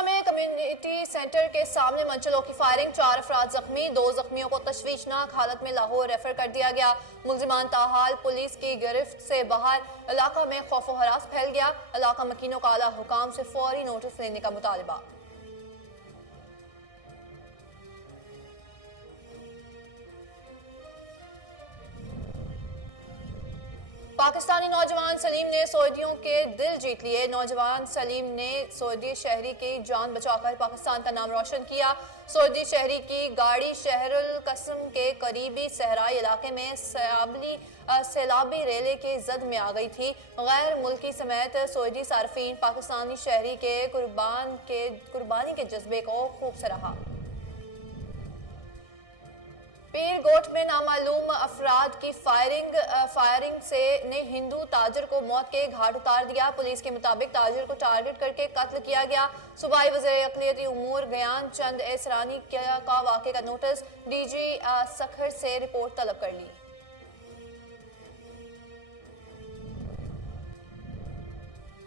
چونیا میں community centre کے سامنے منچلوں کی فائرنگ، 4 افراد زخمی، 2 زخمیوں کو تشویشناک حالت میں لاہور ریفر کر دیا گیا۔ ملزمان تاحال پولیس کی گرفت سے باہر، علاقہ میں خوف و ہراس پھیل گیا۔ علاقہ مکینوں کا اعلیٰ حکام سے فوری نوٹس لینے کا مطالبہ۔ پاکستانی نوجوان سلیم نے سعودیوں کے دل جیت لیے۔ نوجوان سلیم نے سعودی شہری کی جان بچا کر پاکستان کا نام روشن کیا۔ سعودی شہری کی گاڑی شہر القصم کے قریبی صحرائی علاقے میں سیلابی ریلے کے زد میں آ گئی تھی۔ غیر ملکی سمیت سعودی صارفین پاکستانی شہری کے قربانی کے جذبے کو خوب سراہا۔ پیر گوٹ میں نامعلوم افراد کی فائرنگ سے نے ہندو تاجر کو موت کے گھاٹ اتار دیا۔ پولیس کے مطابق تاجر کو ٹارگٹ کر کے قتل کیا گیا۔ صوبائی وزیر اقلیتی امور گیان چند ایسرانی کا واقعے کا نوٹس، ڈی جی سکھر سے رپورٹ طلب کر لی۔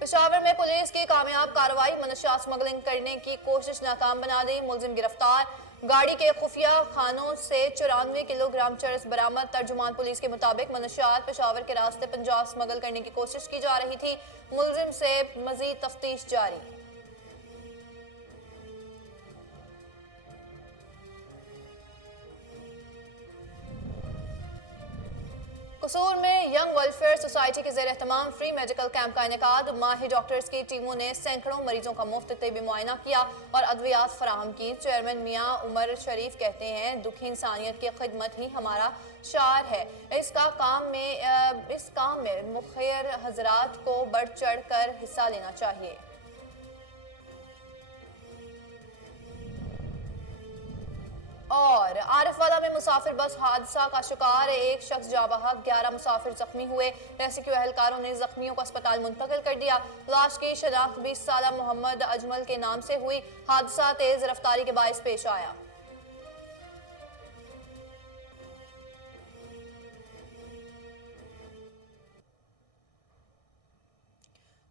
پشاور میں پولیس کی کامیاب کارروائی، منشیات اسمگلنگ کرنے کی کوشش ناکام بنا دی، ملزم گرفتار۔ گاڑی کے خفیہ خانوں سے 94 کلو گرام چرس برآمد۔ ترجمان پولیس کے مطابق منشیات پشاور کے راستے پنجاب اسمگل کرنے کی کوشش کی جا رہی تھی، ملزم سے مزید تفتیش جاری۔ قصور میں ینگ ویلفیئر سوسائٹی کے زیر اہتمام فری میڈیکل کیمپ کا انعقاد۔ ماہر ڈاکٹرز کی ٹیموں نے سینکڑوں مریضوں کا مفت طبی معائنہ کیا اور ادویات فراہم کی۔ چیئرمین میاں عمر شریف کہتے ہیں، دکھی انسانیت کی خدمت ہی ہمارا شعار ہے۔ اس کام میں مخیر حضرات کو بڑھ چڑھ کر حصہ لینا چاہیے۔ اور عارف والا میں مسافر بس حادثہ کا شکار، ایک شخص جاں بحق، 11 مسافر زخمی ہوئے۔ ریسکیو اہلکاروں نے زخمیوں کو اسپتال منتقل کر دیا۔ لاش کی شناخت 20 سالہ محمد اجمل کے نام سے ہوئی۔ حادثہ تیز رفتاری کے باعث پیش آیا۔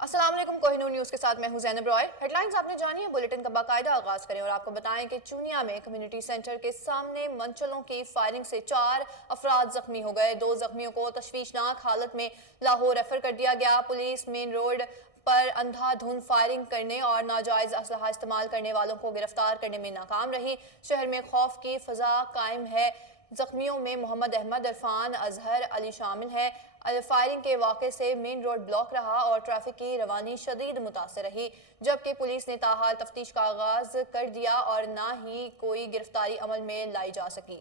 السلام علیکم، کوہ نور نیوز کے ساتھ میں ہوں زینب رائے۔ ہیڈ لائنز آپ نے جانی ہے، بلیٹن کا باقاعدہ آغاز کریں اور آپ کو بتائیں کہ چونیا میں کمیونٹی سینٹر کے سامنے منچلوں کی فائرنگ سے 4 افراد زخمی ہو گئے۔ 2 زخمیوں کو تشویشناک حالت میں لاہور ریفر کر دیا گیا۔ پولیس مین روڈ پر اندھا دھند فائرنگ کرنے اور ناجائز اسلحہ استعمال کرنے والوں کو گرفتار کرنے میں ناکام رہی۔ شہر میں خوف کی فضا قائم ہے۔ زخمیوں میں محمد احمد، عرفان، اظہر علی شامل ہیں۔ فائرنگ کے واقعے سے مین روڈ بلاک رہا اور ٹریفک کی روانی شدید متاثر رہی، جبکہ پولیس نے تاحال تفتیش کا آغاز کر دیا اور نہ ہی کوئی گرفتاری عمل میں لائی جا سکی۔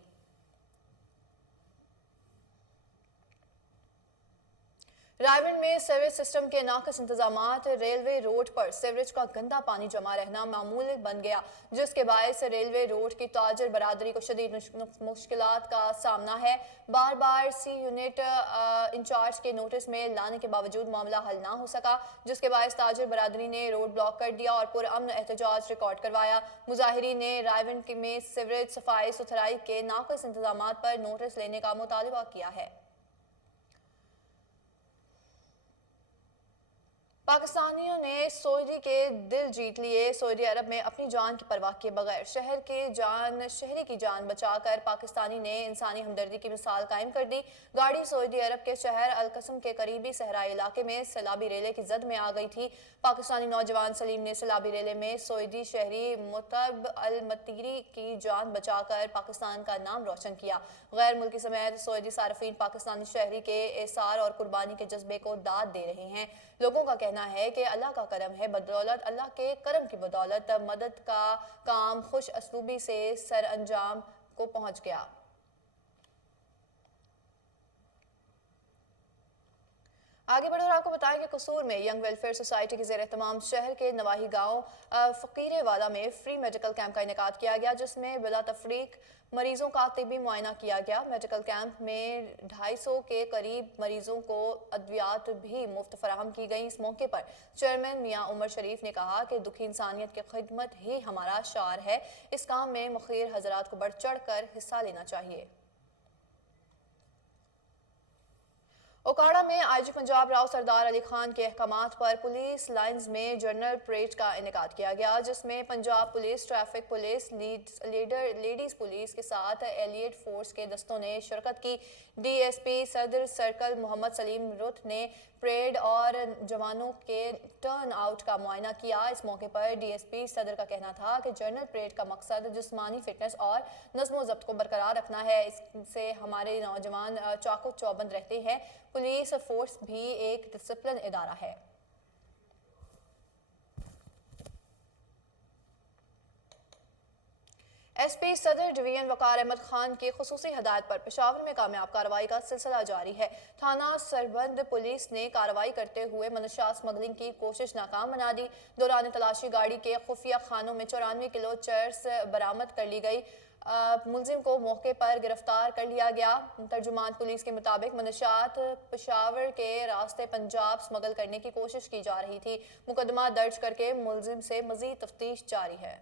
رائیونڈ میں سیوریج سسٹم کے ناقص انتظامات، ریلوے روڈ پر سیوریج کا گندا پانی جمع رہنا معمول بن گیا، جس کے باعث ریلوے روڈ کی تاجر برادری کو شدید مشکلات کا سامنا ہے۔ بار بار سی یونٹ انچارج کے نوٹس میں لانے کے باوجود معاملہ حل نہ ہو سکا، جس کے باعث تاجر برادری نے روڈ بلاک کر دیا اور پرامن احتجاج ریکارڈ کروایا۔ مظاہرین نے رائیونڈ میں سیوریج صفائی ستھرائی کے ناقص انتظامات پر نوٹس لینے کا مطالبہ کیا ہے۔ پاکستانیوں نے سعودی کے دل جیت لیے۔ سعودی عرب میں اپنی جان کی پرواہ کیے بغیر شہری کی جان بچا کر پاکستانی نے انسانی ہمدردی کی مثال قائم کر دی۔ گاڑی سعودی عرب کے شہر القصم کے قریبی صحرائی علاقے میں سیلابی ریلے کی زد میں آ گئی تھی۔ پاکستانی نوجوان سلیم نے سیلابی ریلے میں سعودی شہری متعب المطیری کی جان بچا کر پاکستان کا نام روشن کیا۔ غیر ملکی سمیت سعودی صارفین پاکستانی شہری کے ایثار اور قربانی کے جذبے کو داد دے رہے ہیں۔ لوگوں کا کہنا ہے کہ اللہ کا کرم ہے، بدولت اللہ کے کرم کی بدولت مدد کا کام خوش اسلوبی سے سر انجام کو پہنچ گیا۔ آگے بڑھ کر آپ کو بتائیں کہ قصور میں ینگ ویلفیئر سوسائٹی کے زیر اہتمام شہر کے نواحی گاؤں فقیرے والا میں فری میڈیکل کیمپ کا انعقاد کیا گیا، جس میں بلا تفریق مریضوں کا طبی معائنہ کیا گیا۔ میڈیکل کیمپ میں 250 کے قریب مریضوں کو ادویات بھی مفت فراہم کی گئیں۔ اس موقع پر چیئرمین میاں عمر شریف نے کہا کہ دکھی انسانیت کی خدمت ہی ہمارا شعار ہے، اس کام میں مخیر حضرات کو بڑھ چڑھ کر حصہ لینا چاہیے۔ اوکاڑا میں آئی جی پنجاب راؤ سردار علی خان کے احکامات پر پولیس لائنز میں جنرل پریڈ کا انعقاد کیا گیا، جس میں Punjab police, traffic police, ladies police کے ساتھ ایلیٹ فورس کے دستوں نے شرکت کی۔ ڈی ایس پی صدر سرکل محمد سلیم رت نے پریڈ اور جوانوں کے ٹرن آؤٹ کا معائنہ کیا۔ اس موقع پر ڈی ایس پی صدر کا کہنا تھا کہ جنرل پریڈ کا مقصد جسمانی فٹنس اور نظم و ضبط کو برقرار رکھنا ہے، اس سے ہمارے نوجوان چاق و چوبند رہتے ہیں۔ پولیس فورس بھی ایک ڈسپلن ادارہ ہے۔ ایس پی صدر ڈویژن وقار احمد خان کی خصوصی ہدایت پر پشاور میں کامیاب کارروائی کا سلسلہ جاری ہے۔ تھانہ سربند پولیس نے کارروائی کرتے ہوئے منشیات اسمگلنگ کی کوشش ناکام بنا دی۔ دوران تلاشی گاڑی کے خفیہ خانوں میں 94 کلو چرس برآمد کر لی گئی۔ ملزم کو موقع پر گرفتار کر لیا گیا۔ ترجمان پولیس کے مطابق منشیات پشاور کے راستے پنجاب اسمگل کرنے کی کوشش کی جا رہی تھی۔ مقدمہ درج کر کے ملزم سے مزید تفتیش جاری ہے۔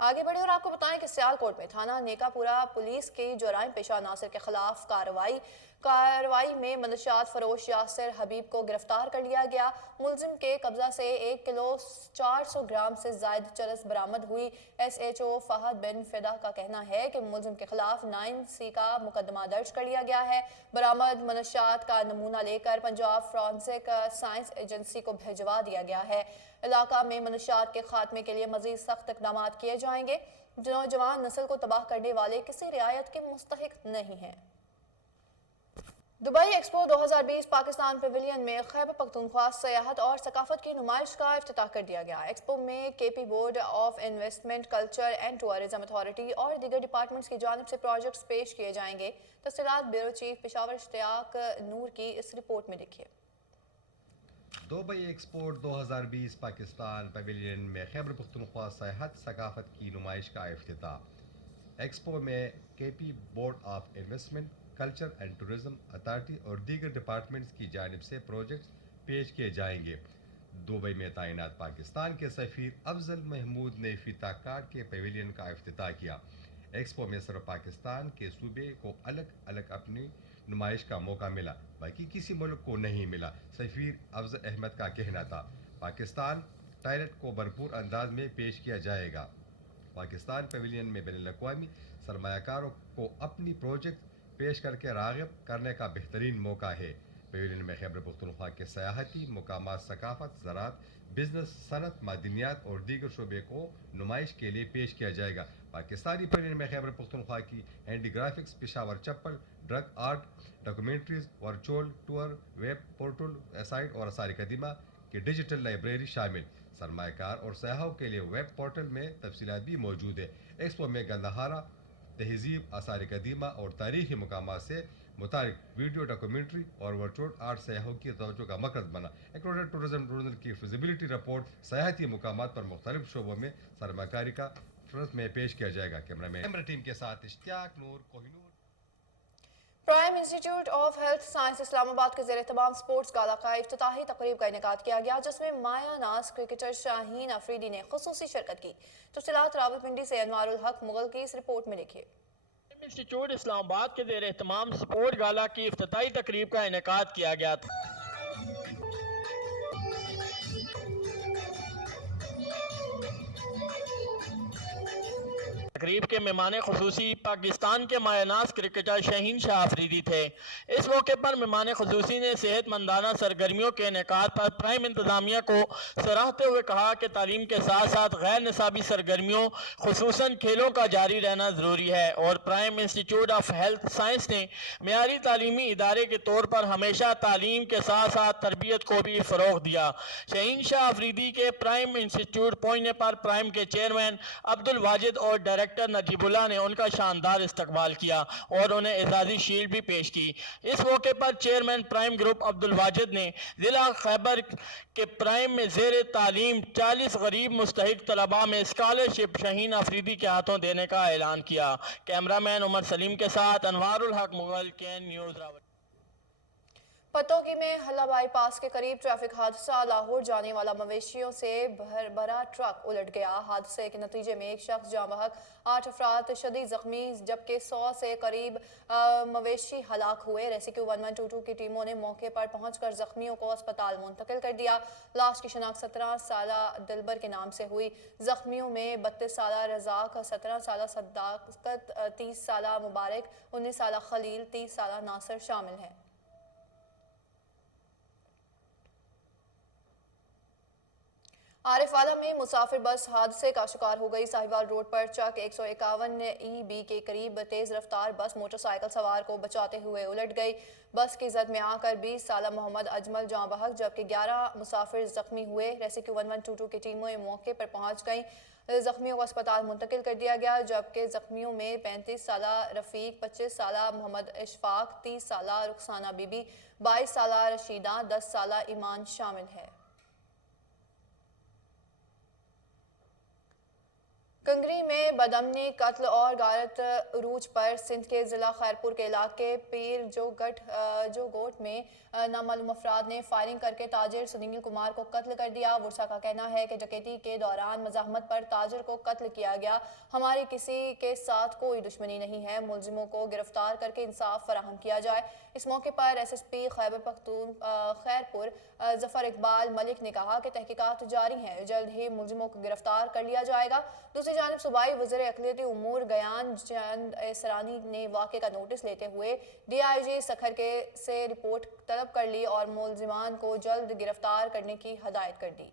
آگے بڑھے اور آپ کو بتائیں کہ سیالکوٹ میں تھانہ نیکا پورہ پولیس کی جرائم پیشہ عناصر کے خلاف کارروائی میں منشیات فروش یاسر حبیب کو گرفتار کر لیا گیا۔ ملزم کے قبضہ سے 1 کلو 400 گرام سے زائد چرس برآمد ہوئی۔ ایس ایچ او فہد بن فدا کا کہنا ہے کہ ملزم کے خلاف 9C کا مقدمہ درج کر لیا گیا ہے۔ برآمد منشیات کا نمونہ لے کر پنجاب فورینسک سائنس ایجنسی کو بھجوا دیا گیا ہے۔ علاقہ میں منشیات کے خاتمے کے لیے مزید سخت اقدامات کیے جائیں گے۔ نوجوان نسل کو تباہ کرنے والے کسی رعایت کے مستحق نہیں ہیں۔ دبئی ایکسپو 2020 پاکستان پیویلین میں خیبر پختونخوا سیاحت اور ثقافت کی نمائش کا افتتاح کر دیا گیا۔ ایکسپو میں کے P board of investment, culture and tourism authority اور دیگر ڈپارٹمنٹس کی جانب سے پروجیکٹس پیش کیے جائیں گے۔ تفصیلات بیورو چیف پشاور اشتیاق نور کی اس رپورٹ میں دیکھیے۔ دبئی ایکسپو 2020 پاکستان پیویلین میں خیبر پختونخوا سیاحت ثقافت کی نمائش کا افتتاح۔ ایکسپو میں کے P board of investment, culture and tourism authority اور دیگر ڈپارٹمنٹس کی جانب سے پروجیکٹس پیش کیے جائیں گے۔ دبئی میں تعینات پاکستان کے سفیر افضل محمود نے افتتاح کارڈ کے پیویلین کا افتتاح کیا۔ ایکسپو میں صرف پاکستان کے صوبے کو الگ الگ اپنی نمائش کا موقع ملا، باقی کسی ملک کو نہیں ملا۔ سفیر افضل احمد کا کہنا تھا، پاکستان ٹیلنٹ کو بھرپور انداز میں پیش کیا جائے گا۔ پاکستان پیویلین میں بین الاقوامی سرمایہ کاروں کو اپنی پروجیکٹ پیش کر کے راغب کرنے کا بہترین موقع ہے۔ پیویلین میں خیبر پختونخوا کے سیاحتی مقامات، ثقافت، زراعت، بزنس، صنعت، معدنیات اور دیگر شعبے کو نمائش کے لیے پیش کیا جائے گا۔ پاکستانی پیویلین میں خیبر پختونخوا کی ہینڈی گرافکس، پشاور چپل، ڈرگ art, documentaries, virtual tour, web portal site اور آثار قدیمہ کی ڈیجیٹل لائبریری شامل۔ سرمایہ کار اور سیاحوں کے لیے ویب پورٹل میں تفصیلات بھی موجود ہیں۔ ایکسپو میں گندھارا تہذیب، آثار قدیمہ اور تاریخی مقامات سے متعلق ویڈیو ڈاکومنٹری اور ورچوئل آرٹ سیاحوں کی توجہ کا مرکز بنا۔ ایکروڈیٹ ٹورزم کی فیزیبلٹی رپورٹ سیاحتی مقامات پر مختلف شعبوں میں سرمایہ کاری کا فرصت میں پیش کیا جائے گا۔ کیمرہ ٹیم کے ساتھ Ishtiaq Noor, Koh Noor. Prime institute of health science Islamabad کے زیر اہتمام سپورٹس گالا کا افتتاحی تقریب کا انعقاد کیا گیا، جس میں مایہ ناز کرکٹر شاہین افریدی نے خصوصی شرکت کی۔ تفصیلات راولپنڈی سے انوار الحق مغل کی اس رپورٹ میں دیکھیے۔ انسٹیٹیوٹ اسلام آباد کے زیر اہتمام سپورٹ گالا کی افتتاحی تقریب کا انعقاد کیا گیا تھا۔ تقریب کے مہمان خصوصی پاکستان کے مایہ ناز کرکٹر شاہین شاہ افریدی تھے۔ اس موقع پر مہمان خصوصی نے صحت مندانہ سرگرمیوں کے انعقاد پر پرائم انتظامیہ کو سراہتے ہوئے کہا کہ تعلیم کے ساتھ ساتھ غیر نصابی سرگرمیوں خصوصاً کھیلوں کا جاری رہنا ضروری ہے، اور prime institute of health science نے معیاری تعلیمی ادارے کے طور پر ہمیشہ تعلیم کے ساتھ ساتھ تربیت کو بھی فروغ دیا۔ شاہین شاہ افریدی کے پرائم انسٹیٹیوٹ پہنچنے پر پرائم کے چیئرمین عبدالواجد اور ڈائریکٹر نجیب اللہ نے ان کا شاندار استقبال کیا اور انہیں اعزازی شیلڈ بھی پیش کی۔ اس موقع پر چیئرمین پرائم گروپ عبدالواجد نے ضلع خیبر کے پرائم میں زیر تعلیم 40 غریب مستحق طلباء میں اسکالرشپ شاہین افریدی کے ہاتھوں دینے کا اعلان کیا۔ کیمرہ مین عمر سلیم کے ساتھ انوار الحق مغل، کین نیوز راول۔ पतोगी में हल्ला बाईपास के करीब ट्रैफिक हादसा, लाहौर जाने वाला मवेशियों से भरा ट्रक उलट गया। हादसे के नतीजे में एक शख्स जाँ बहक, 8 अफराद शदीद जख्मी, जबकि 100 से करीब मवेशी हलाक हुए। रेस्क्यू 1122 की टीमों ने मौके पर पहुंचकर जख्मियों को अस्पताल मुंतकिल कर दिया। लाश की शनाख्त 17 साला दिलबर के नाम से हुई। जख्मियों में 32 साला रजाक, 17 साला सद्दाकत, 30 साला मुबारक, 19 साला खलील, 30 साला नासिर शामिल हैं। आरिफवाला में मुसाफिर बस हादसे का शिकार हो गई। साहिवाल रोड पर चक 151 EB के करीब तेज रफ्तार बस मोटरसाइकिल सवार को बचाते हुए उलट गई। बस की जद में आकर 20 साला मोहम्मद अजमल जाँ बहक, जबकि 11 मुसाफिर जख्मी हुए। रेस्क्यू 1122 की टीमें मौके पर पहुंच गईं। जख्मियों को अस्पताल मुंतकिल कर दिया गया, जबकि जख्मियों में 35 साला रफीक, 25 साला मोहम्मद इशफाक, 30 साला रुखसाना बीबी, 22 साला रशीदा, 10 साला ईमान शामिल है। कंगरी में बदमनी, कत्ल और गारत उरूज पर सिंध के ज़िला खैरपुर के इलाके पीर जो गोट में नामालूम अफराद ने फायरिंग करके ताजिर सुनील कुमार को कत्ल कर दिया। वर्षा का कहना है कि डकैती के दौरान मज़ाहमत पर ताजिर को कत्ल किया गया। हमारी किसी के साथ कोई दुश्मनी नहीं है, मुलजिमों को गिरफ्तार करके इंसाफ फराहम किया जाए। इस मौके पर SSP खैबर पख्तून खैरपुर जफर इकबाल मलिक ने कहा कि तहकीकात जारी हैं, जल्द ही मुलजिमों को गिरफ्तार कर लिया जाएगा। दूसरी जानिब सूबाई वज़ीर अक़लियती उमूर गयान चंद सरानी ने वाक़े का नोटिस लेते हुए DIG सखर से रिपोर्ट तलब कर ली और मुलजिमान को जल्द गिरफ्तार करने की हदायत कर दी।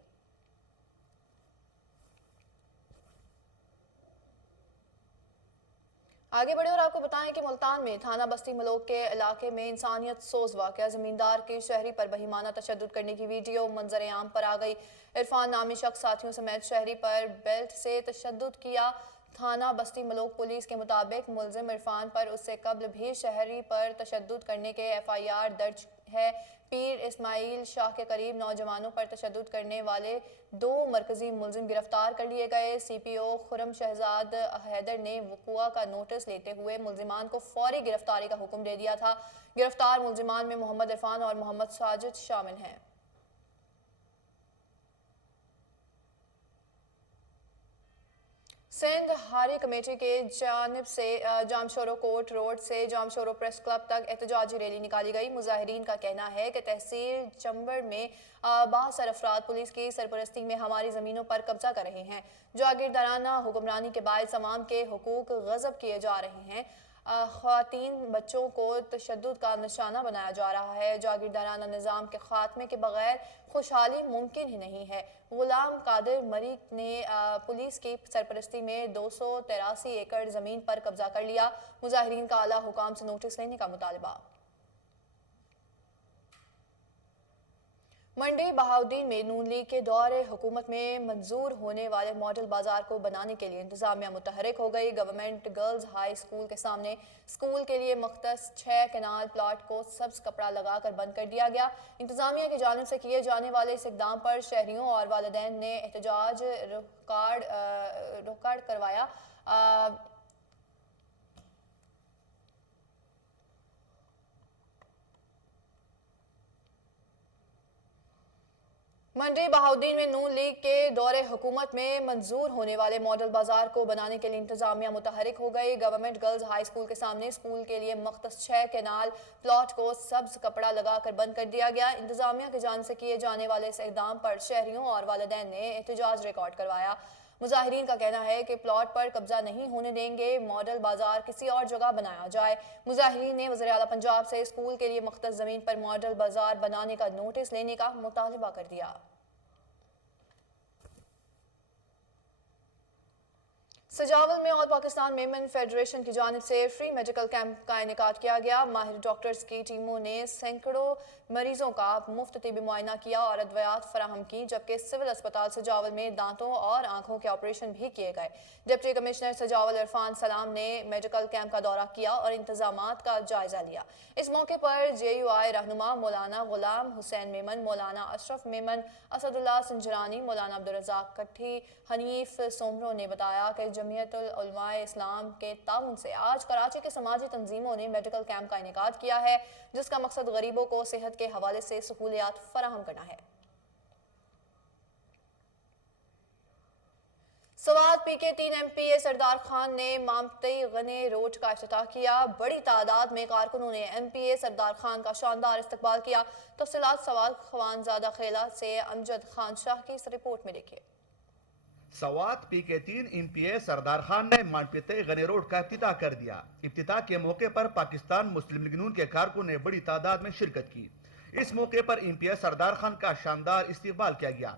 आगे बढ़े और आपको बताएं कि मुल्तान में थाना बस्ती मलोक के इलाके में इंसानियत सोज वाक़या, ज़मींदार की शहरी पर बहिमाना तशद्दुद करने की वीडियो मंजर आम पर आ गई। इरफान नामी शख्स साथियों समेत शहरी पर बेल्ट से तशद्दुद किया। थाना बस्ती मलोक पुलिस के मुताबिक मुलजिम इरफान पर उससे कबल भी शहरी पर तशद्दुद करने के FIR दर्ज है। पीर इस्माइल शाह के करीब नौजवानों पर तशद्दुद करने वाले 2 मरकजी मुलजिम गिरफ्तार कर लिए गए। CPO खुरम शहजाद हैदर ने वक़ुआ का नोटिस लेते हुए मुलजिमान को फौरी गिरफ्तारी का हुक्म दे दिया था। गिरफ्तार मुलजिमान में मोहम्मद इरफान और मोहम्मद साजिद शामिल हैं। सिंध हारी कमेटी के जानिब से जामशोरो कोर्ट रोड से जामशोरो प्रेस क्लब तक एहतजाजी रैली निकाली गई। मुजाहिरीन का कहना है कि तहसील चंबर में बासर अफराद पुलिस की सरपरस्ती में हमारी ज़मीनों पर कब्जा कर रहे हैं। जागीरदाराना हुक्मरानी के बायस अवाम के हुकूक गज़ब किए जा रहे हैं। ख़वातीन बच्चों को तशद्दुद का निशाना बनाया जा रहा है। जागीरदाराना निज़ाम के खात्मे के बगैर खुशहाली मुमकिन ही नहीं है। गुलाम कादिर मरीक ने पुलिस की सरपरस्ती में 283 एकड़ ज़मीन पर कब्जा कर लिया। मुजाहिरीन का आला हुकाम से नोटिस लेने का मुतालबा। मंडी बहाउद्दीन में नून लीग के दौरे हुकूमत में मंजूर होने वाले मॉडल बाजार को बनाने के लिए इंतजामिया मुतहरिक हो गई। गवर्नमेंट गर्ल्स हाई स्कूल के सामने स्कूल के लिए मख्तस 6 कनाल प्लाट को सब्ज कपड़ा लगाकर बंद कर दिया गया। इंतजामिया की जानिब से किए जाने वाले इस इक़दाम पर शहरियों और वालिदैन ने एहतजाज रिकॉर्ड करवाया। मंडी बहाउद्दीन में नून लीग के दौरे हुकूमत में मंजूर होने वाले मॉडल बाजार को बनाने के लिए इंतजामिया मुतहरिक हो गई। गवर्नमेंट गर्ल्स हाई स्कूल के सामने स्कूल के लिए मख्तस 6 कनाल प्लॉट को सब्ज कपड़ा लगाकर बंद कर दिया गया। इंतजामिया की जानिब से किए जाने वाले इस इक़दाम पर शहरियों और वालिदैन ने एहतजाज रिकॉर्ड करवाया। मुजाहिरीन का कहना है कि प्लॉट पर कब्जा नहीं होने देंगे, मॉडल बाजार किसी और जगह बनाया जाए। मुजाहिरीन ने वज़ीर आला पंजाब से स्कूल के लिए मख्तस ज़मीन पर मॉडल बाजार बनाने का नोटिस लेने का मुतालबा कर दिया। सजावल में ऑल पाकिस्तान मेमन फेडरेशन की जानिब से फ्री मेडिकल कैंप का इनेकाद किया गया। माहिर डॉक्टर्स की टीमों ने सैकड़ों मरीजों का मुफ्त तिबी मुआयना किया और अद्वियात फराहम की, जबकि सिविल अस्पताल सजावल में दांतों और आंखों के ऑपरेशन भी किए गए। डिप्टी कमिश्नर सजावल इरफान सलाम ने मेडिकल कैंप का दौरा किया और इंतजामात का जायजा लिया। इस मौके पर JUI रहनुमा मौलाना गुलाम हुसैन मेमन, मौलाना अशरफ मेमन, असदुल्ला संजरानी, मौलाना अब्दुल रज़ाक कट्ठी, हनीफ सोमरो ने बताया कि जमीयत उलमा इस्लाम के ताउन से आज कराची के समाजी तंजीमों ने मेडिकल कैंप का इनेकाद किया है, जिसका मकसद गरीबों को सेहत के हवाले से सहूलियात फराहम करना है। सवात PK3 MPA सरदार खान ने मामती गने रोड का इफ्तिताह किया। बड़ी तादाद में कारकुनों ने MPA सरदार खान का शानदार इस्तकबाल किया। तफसीलात सवात खवानजादा खेला से अमजद खान शाह की इस रिपोर्ट में देखिए। सवात PK3 MPA सरदार खान ने मानपीते गने रोड का इफ्तिताह कर दिया। इफ्तिताह के मौके पर पाकिस्तान मुस्लिम लीग नून के कारकुन ने बड़ी तादाद में शिरकत की। इस मौके पर MPA सरदार खान का शानदार इस्तकबाल किया गया।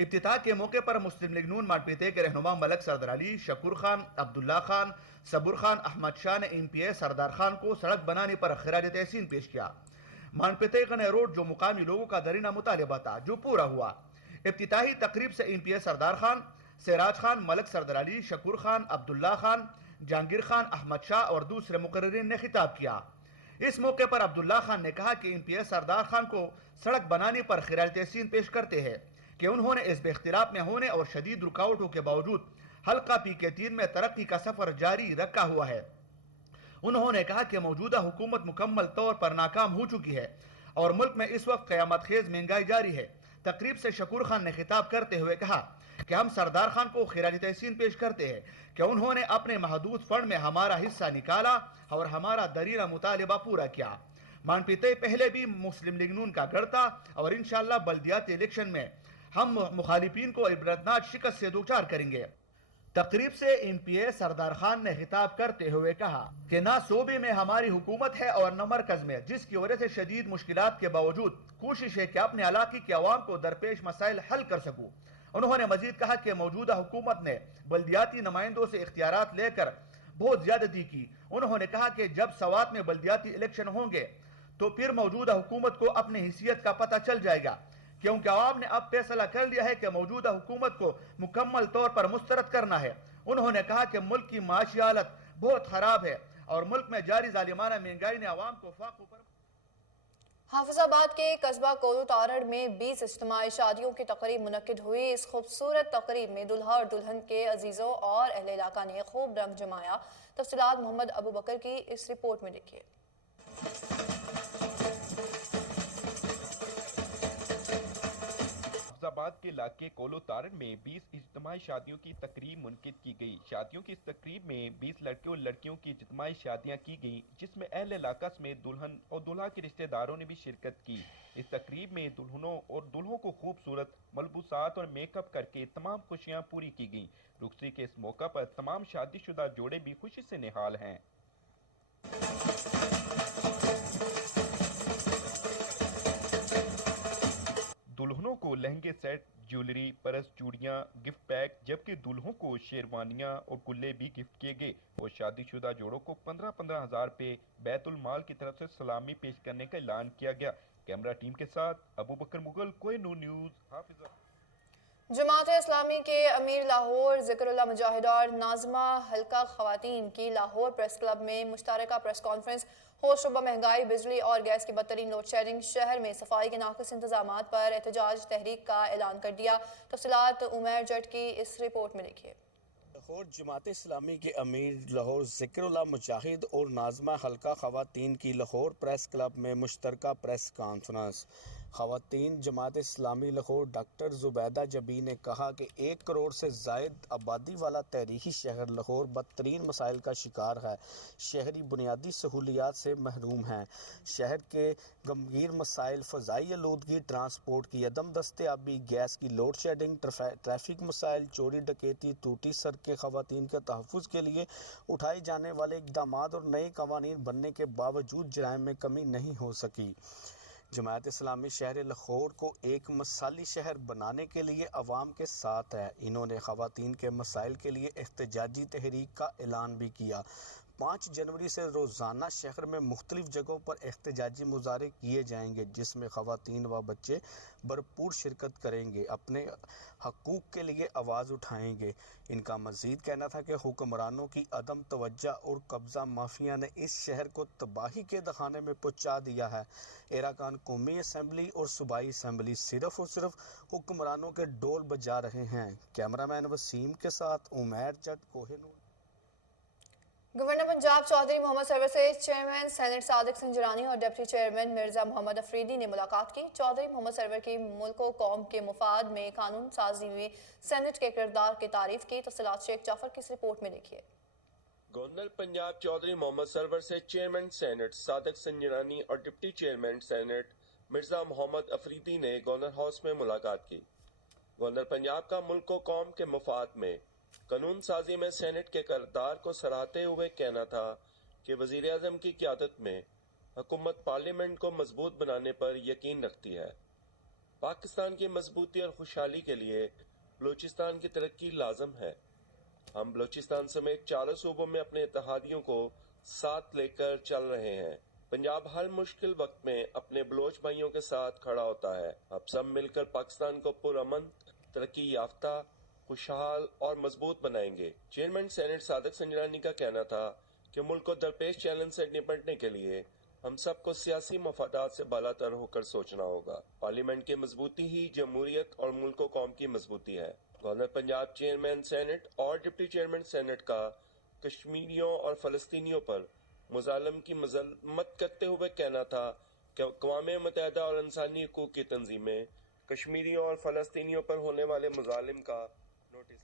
इफ्तिताह के मौके पर मुस्लिम लीग नून मानपीते के रहनुमा मलक सरदार अली, शकूर खान, अब्दुल्ला खान, सबुर खान, अहमद शाह ने MPA सरदार खान को सड़क बनाने पर खिराज तहसीन पेश किया। मानपीते गने रोड जो मुकामी लोगों का दरीना मुतालिबा था, जो पूरा हुआ। इफ्तिताही तकरीब से MPA सरदार खान, सिराज खान, मलक सरदार अली, शकूर खान, अब्दुल्ला खान, जहांगीर खान, अहमद शाह और दूसरे मुकर्रिरीन ने खिताब किया। इस मौके पर अब्दुल्ला खान ने कहा कि MPA सरदार खान को सड़क बनाने पर खिराज तहसीन पेश करते हैं कि उन्होंने इस इख्तिलाफ में होने और शदीद रुकावटों के बावजूद हल्का PK3 में तरक्की का सफर जारी रखा हुआ है। उन्होंने कहा कि मौजूदा हुकूमत मुकम्मल तौर पर नाकाम हो चुकी है और मुल्क में इस वक्त क़यामत खेज महंगाई जारी है। तकरीब से शकूर खान ने खिताब करते हुए कहा कि हम सरदार खान को खिराज तहसीन पेश करते हैं कि उन्होंने अपने महदूद फंड में हमारा हिस्सा निकाला और हमारा दरीना मुतालिबा पूरा किया। मानपीते पहले भी मुस्लिम लीग नून का गढ़ था और इंशाअल्लाह बल्दियाती इलेक्शन में हम मुखालिफिन को इबरतनाक शिकस्त से दोचार करेंगे। तकरीब से MPA सरदार खान ने खिताब करते हुए कहा कि ना सूबे में हमारी हुकूमत है और न मरकज में, जिसकी वजह से शदीद मुश्किलात के बावजूद कोशिश है कि अपने इलाके के अवाम को दरपेश मसाइल हल कर सकूं। उन्होंने मजीद कहा कि मौजूदा हुकूमत ने बल्दियाती नुमाइंदों से इख्तियारात लेकर बहुत ज्यादती की। उन्होंने कहा कि जब सवात में बल्दियाती इलेक्शन होंगे तो फिर मौजूदा हुकूमत को अपनी हैसियत का पता चल जाएगा, क्योंकि आवाम ने अब फैसला कर लिया है कि मौजूदा हुकूमत को मुकम्मल तौर पर मुस्तरद करना है। उन्होंने कहा कि मुल्क की माशी हालत बहुत खराब है और मुल्क में जारी जालिमाना महंगाई ने आवाम को फाक़ों पर। हाफिजाबाद के कस्बा कोलू तारड़ में 20 इज्तिमाई शादियों की तकरीब मुनक्किद हुई। इस खूबसूरत तकरीब में दुल्हा और दुल्हन के अजीज़ों और अहले इलाका ने खूब रंग जमाया। तफसीलात मोहम्मद अबू बकर की इस रिपोर्ट में देखिए। हाफिजाबाद के इलाके कोलो तारड़ में 20 इज्तिमाई शादियों की तकरीब मुनकिद की गई। शादियों की इस तकरीब में 20 लड़के और लड़कियों की इज्तिमाई शादियां की गई, जिसमें अहले इलाका समेत दुल्हन और दुल्हा के रिश्तेदारों ने भी शिरकत की। इस तकरीब में दुल्हनों और दुल्हों को खूबसूरत मलबूसात और मेकअप करके तमाम खुशियां पूरी की गई। रुखसती के इस मौका पर तमाम शादीशुदा जोड़े भी खुशी से निहाल हैं। दुल्हनों को लहंगे सेट, ज्वेलरी, परस, चूड़ियां, गिफ्ट पैक, जबकि दुल्हों को शेरवानियां और गुल्ले भी गिफ्ट किए गए और शादीशुदा जोड़ों को 15-15 हज़ार रुपये बैतुल माल की तरफ से सलामी पेश करने का ऐलान किया गया। कैमरा टीम के साथ अबू बकर मुगल, कोहिनूर न्यूज़, हाफिजा। जमात इस्लामी के अमीर लाहौर ज़िक्रुल्लाह मुजाहिदा और नाज़मा हल्का ख़वातीन की लाहौर प्रेस क्लब में मुश्तरका प्रेस कॉन्फ्रेंस। होशरुबा महंगाई, बिजली और गैस की बदतरीन लोड शेडिंग, शहर में सफाई के नाक़िस इंतजामात पर एहतजाज तहरीक का ऐलान कर दिया। तफसीलात उमर जट की इस रिपोर्ट में देखिए। लाहौर जमात इस्लामी के अमीर लाहौर ज़िक्रुल्लाह मुजाहिद और नाज़मा हल्का ख़वातीन की लाहौर प्रेस क्लब में मुश्तरका प्रेस कॉन्फ्रेंस। ख़वातीन जमात इस्लामी लाहौर डॉक्टर ज़ुबैदा जबी ने कहा कि 1 करोड़ से ज़ायद आबादी वाला तारीख़ी शहर लाहौर बदतरीन मसाइल का शिकार है। शहरी बुनियादी सहूलियात से महरूम हैं। शहर के गंभीर मसाइल फ़ज़ाई आलूदगी, ट्रांसपोर्ट की अदम दस्तयाबी, गैस की लोड शेडिंग, ट्रैफिक मसाइल, चोरी डकैती, टूटी सड़कें, ख़वातीन के तहफ़्फ़ुज़ के लिए उठाए जाने वाले इक़दाम और नए क़वानीन बनने के बावजूद जराइम में कमी नहीं हो सकी। जमात इस्लामी शहर लाहौर को एक मसाली शहर बनाने के लिए अवाम के साथ है। इन्होंने ख़वातीन के मसाइल के लिए एहतजाजी तहरीक का ऐलान भी किया। 5 जनवरी से रोज़ाना शहर में मुख्तलिफ जगहों पर एहतजाजी मुजाहरे किए जाएंगे, जिसमें ख़वातीन व बच्चे भरपूर शिरकत करेंगे, अपने हकूक़ के लिए आवाज़ उठाएंगे। इनका मज़ीद कहना था कि हुक्मरानों की अदम तवज्जो और कब्ज़ा माफिया ने इस शहर को तबाही के दखाने में पहुँचा दिया है। एराकान कौमी असम्बली और सूबाई असम्बली सिर्फ और सिर्फ हुक्मरानों के डोल बजा रहे हैं। कैमरामैन वसीम के साथ उमैर जट, कोहिनूर। गवर्नर पंजाब चौधरी मोहम्मद सरवर से चेयरमैन सेनेट सादिक संजरानी और डिप्टी चेयरमैन मिर्जा मोहम्मद अफरीदी ने मुलाकात की। चौधरी मोहम्मद सरवर की मुल्क व कौम के मुफाद में कानून साजी में सेनेट के किरदार की तारीफ की। तफसीलात शेख जाफर की इस रिपोर्ट में देखिए। गवर्नर पंजाब चौधरी मोहम्मद सरवर से चेयरमैन सेनेट सादिक संजरानी और deputy chairman senate Mirza Mohammad Afridi ने गवर्नर हाउस में मुलाकात की। गवर्नर पंजाब का मुल्क व कौम के मुफाद में कानून साजी में सेनेट के किरदार को सराहते हुए कहना था कि वज़ीर आज़म की क़यादत में हुकूमत पार्लियामेंट को मजबूत बनाने पर यकीन रखती है। पाकिस्तान की मजबूती और खुशहाली के लिए बलूचिस्तान की तरक्की लाजम है। हम बलूचिस्तान समेत 4 सूबों में अपने इत्तेहादियों को साथ लेकर चल रहे हैं। पंजाब हर मुश्किल वक्त में अपने बलोच भाइयों के साथ खड़ा होता है। अब सब मिलकर पाकिस्तान को पुरअमन, तरक्की याफ्ता, खुशहाल और मजबूत बनाएंगे। चेयरमैन सेनेट सादिक संजरानी का कहना था कि मुल्क को दरपेश चैलेंज से निपटने के लिए हम सबको सियासी मफादात से बालातर होकर सोचना होगा। पार्लियामेंट की मजबूती ही जमहूरियत और मुल्क व कौम की मजबूती है। गवर्नर पंजाब चेयरमैन सेनेट और डिप्टी चेयरमैन सेनेट का कश्मीरियों और फ़लस्तीनियों पर मुजालम की मजम्मत करते हुए कहना था कि अक़वाम मुत्तहिदा और इंसानी हकूक़ की तंजीमें कश्मीरियों और फ़लस्तीनियों पर होने वाले मुजालिम का notice.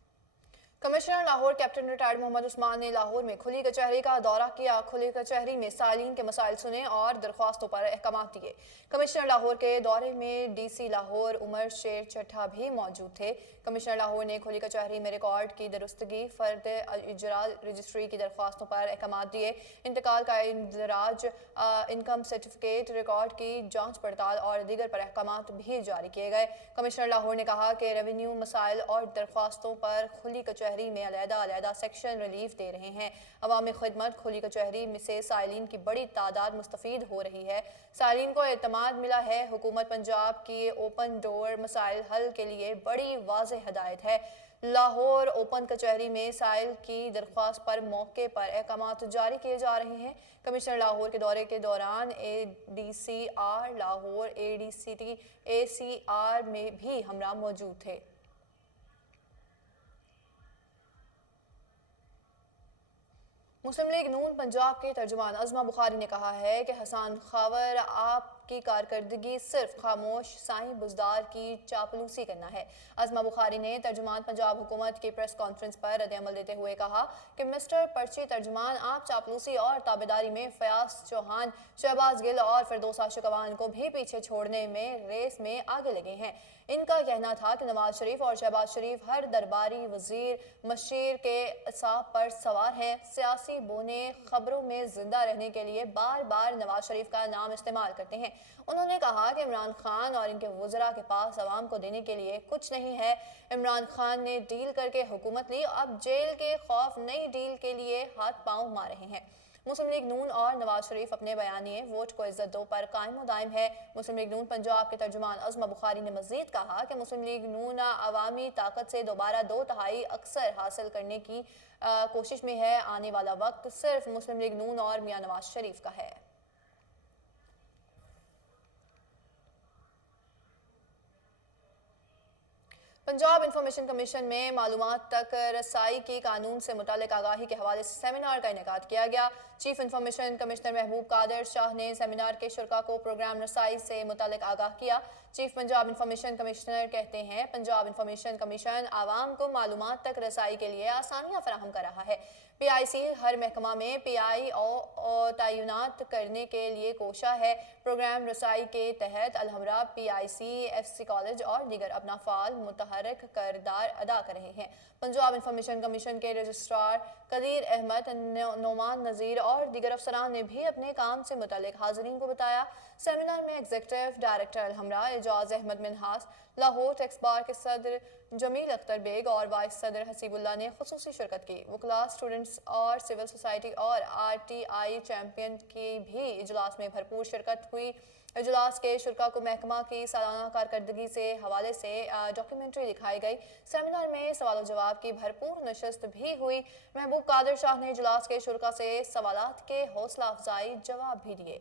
Commissioner Lahore captain retired Mohammad Usman ने लाहौर में खुली कचहरी का दौरा किया। खुली कचहरी में सालीन के मसाइल सुने और दरख्वास्तों पर अहकाम दिए। कमिश्नर लाहौर के दौरे में डीसी लाहौर उमर शेर चट्ठा भी मौजूद थे। कमिश्नर लाहौर ने खुली कचहरी में रिकॉर्ड की दुरुस्तगी, फर्द इजरा रजिस्ट्री की दरख्वास्तों पर अहकाम दिए। इंतकाल का इंदराज, इनकम सर्टिफिकेट, रिकॉर्ड की जांच पड़ताल और दीगर पर अहकाम भी जारी किए गए। कमिश्नर लाहौर ने कहा कि रेवेन्यू मसाइल और दरख्वास्तों पर खुली कचहरी में अलग-अलग सेक्शन रिलीफ दे रहे हैं। अवामी खिदमत खुली कचहरी में से साइलिन की बड़ी तादाद मुस्तफीद हो रही है। साइलिन को एतमाद मिला है। हुकूमत पंजाब की ओपन डोर मसाइल हल के लिए बड़ी वाज़ेह हिदायत है। लाहौर ओपन कचहरी में साइल की दरख्वास्त पर मौके पर अहकामात जारी किए जा रहे हैं। कमिश्नर लाहौर के दौरे के दौरान ADCR लाहौर, ADCT, ACR में भी हमरा मौजूद थे। मुस्लिम लीग नून पंजाब के तर्जुमान अज़मा बुखारी ने कहा है कि हसन खावर आपकी कारकर्दगी सिर्फ खामोश साईं बुजदार की चापलूसी करना है। अज़मा बुखारी ने तर्जुमान पंजाब हुकूमत की प्रेस कॉन्फ्रेंस पर रद्द-ए-अमल देते हुए कहा कि मिस्टर पर्ची तर्जुमान आप चापलूसी और ताबेदारी में फयाज चौहान, शहबाज गिल और फिरदौसा शुकवान को भी पीछे छोड़ने में रेस में आगे लगे हैं। इनका कहना था कि नवाज शरीफ और शहबाज शरीफ हर दरबारी वजीर मशीर के असाब पर सवार हैं। सियासी बोने खबरों में जिंदा रहने के लिए बार बार नवाज शरीफ का नाम इस्तेमाल करते हैं। उन्होंने कहा कि इमरान खान और इनके वज़रा के पास अवाम को देने के लिए कुछ नहीं है। इमरान खान ने डील करके हुकूमत ली, अब जेल के खौफ नई डील के लिए हाथ पांव मार रहे हैं। मुस्लिम लीग नून और नवाज शरीफ अपने बयानिए वोट को इज्जत दो पर कायम दायम है। मुस्लिम लीग नून पंजाब के तर्जुमान अज़मा बुखारी ने मजीद कहा कि मुस्लिम लीग नून अवामी ताकत से दोबारा 2/3 अक्सर हासिल करने की कोशिश में है। आने वाला वक्त सिर्फ मुस्लिम लीग नून और मियां नवाज शरीफ का है। पंजाब इंफॉर्मेशन कमीशन में मालूमात तक रसाई की कानून से मुतालिक आगाही के हवाले से सेमिनार का इनेकाद किया गया। चीफ इंफॉर्मेशन कमिश्नर महबूब कादर शाह ने सेमिनार के शुरका को प्रोग्राम रसाई से मुतालिक आगाह किया। चीफ पंजाब इंफॉर्मेशन कमिश्नर कहते हैं पंजाब इंफॉर्मेशन कमीशन आवाम को मालूमात तक रसाई के लिए आसानियां फराहम कर रहा है। PIC हर महकमा में PI और तैनात करने के लिए कोशा है। प्रोग्राम रसाई के तहत अलहमरा PIC, FC कॉलेज और दीगर अपना फाल मुतहरक किरदार अदा कर रहे हैं। पंजाब इंफॉर्मेशन कमीशन के रजिस्ट्रार कदीर अहमद, नोमान नज़ीर اور دیگر افسران نے بھی اپنے کام سے متعلق حاضرین کو بتایا۔ سیمینار میں ایگزیکٹو ڈائریکٹر الحمرا اعجاز احمد منہاس، لاہور ٹیکس بار کے صدر جمیل اختر بیگ اور وائس صدر حسیب اللہ نے خصوصی شرکت کی۔ وکلاء، اسٹوڈنٹس اور سول سوسائٹی اور RTI چیمپئن کی بھی اجلاس میں بھرپور شرکت ہوئی۔ اجلاس کے شرکاء کو محکمہ کی سالانہ کارکردگی سے حوالے سے ڈاکیومنٹری دکھائی گئی۔ سیمینار میں سوال و جواب کی بھرپور نشست بھی ہوئی۔ محبوب قادر شاہ نے اجلاس کے شرکاء سے سوالات کے حوصلہ افزائی جواب بھی دیے۔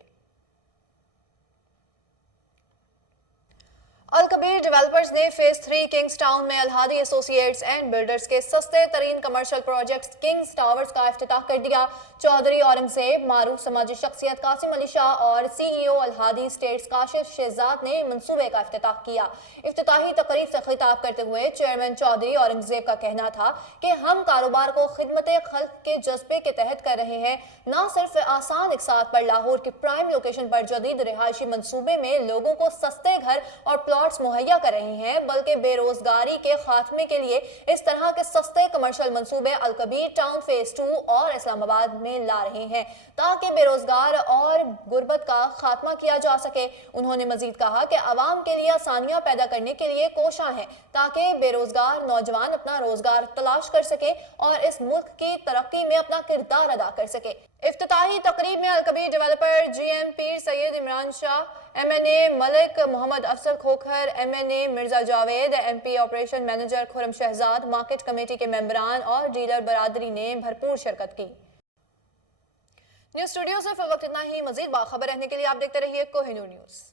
الکبیر ڈیولپرز نے فیز 3 کنگز ٹاؤن میں الہادی ایسوسی ایٹس اینڈ بلڈرز کے سستے ترین کمرشل پروجیکٹس کنگز ٹاورز کا افتتاح کر دیا۔ چودھری اورنگزیب، معروف سماجی شخصیت قاسم علی شاہ اور CEO الہادی اسٹیٹس کاشف شہزاد نے منصوبے کا افتتاح کیا۔ افتتاحی تقریب سے خطاب کرتے ہوئے چیئرمین چودھری اورنگزیب کا کہنا تھا کہ ہم کاروبار کو خدمت خلق کے جذبے کے تحت کر رہے ہیں، نہ صرف آسان اقساط پر لاہور کی پرائم لوکیشن پر جدید رہائشی منصوبے میں لوگوں کو سستے گھر اور پلاٹس مہیا کر رہے ہیں، بلکہ بے روزگاری کے خاتمے کے لیے اس طرح کے سستے کمرشل منصوبے الکبیر ٹاؤن فیز 2 اور اسلام آباد میں لا رہے ہیں تاکہ بے روزگار اور غربت کا خاتمہ کیا جا سکے۔ انہوں نے مزید کہا کہ عوام کے لیے آسانیاں پیدا کرنے کے لیے کوشاں ہیں تاکہ بے روزگار نوجوان اپنا روزگار تلاش کر سکے اور اس ملک کی ترقی میں اپنا کردار ادا کر سکے۔ افتتاحی تقریب میں Alkabir developer GM Pir Syed Imran Shah, MNA Malik Muhammad Afzal Khokhar, MNA Mirza Javed, MP operation manager Khurram Shahzad, market committee کے ممبران اور ڈیلر برادری نے بھرپور شرکت کی۔ نیوز اسٹوڈیو سے فی الوقت اتنا ہی۔ مزید باخبر رہنے کے لیے آپ دیکھتے رہیے کوہ نور نیوز۔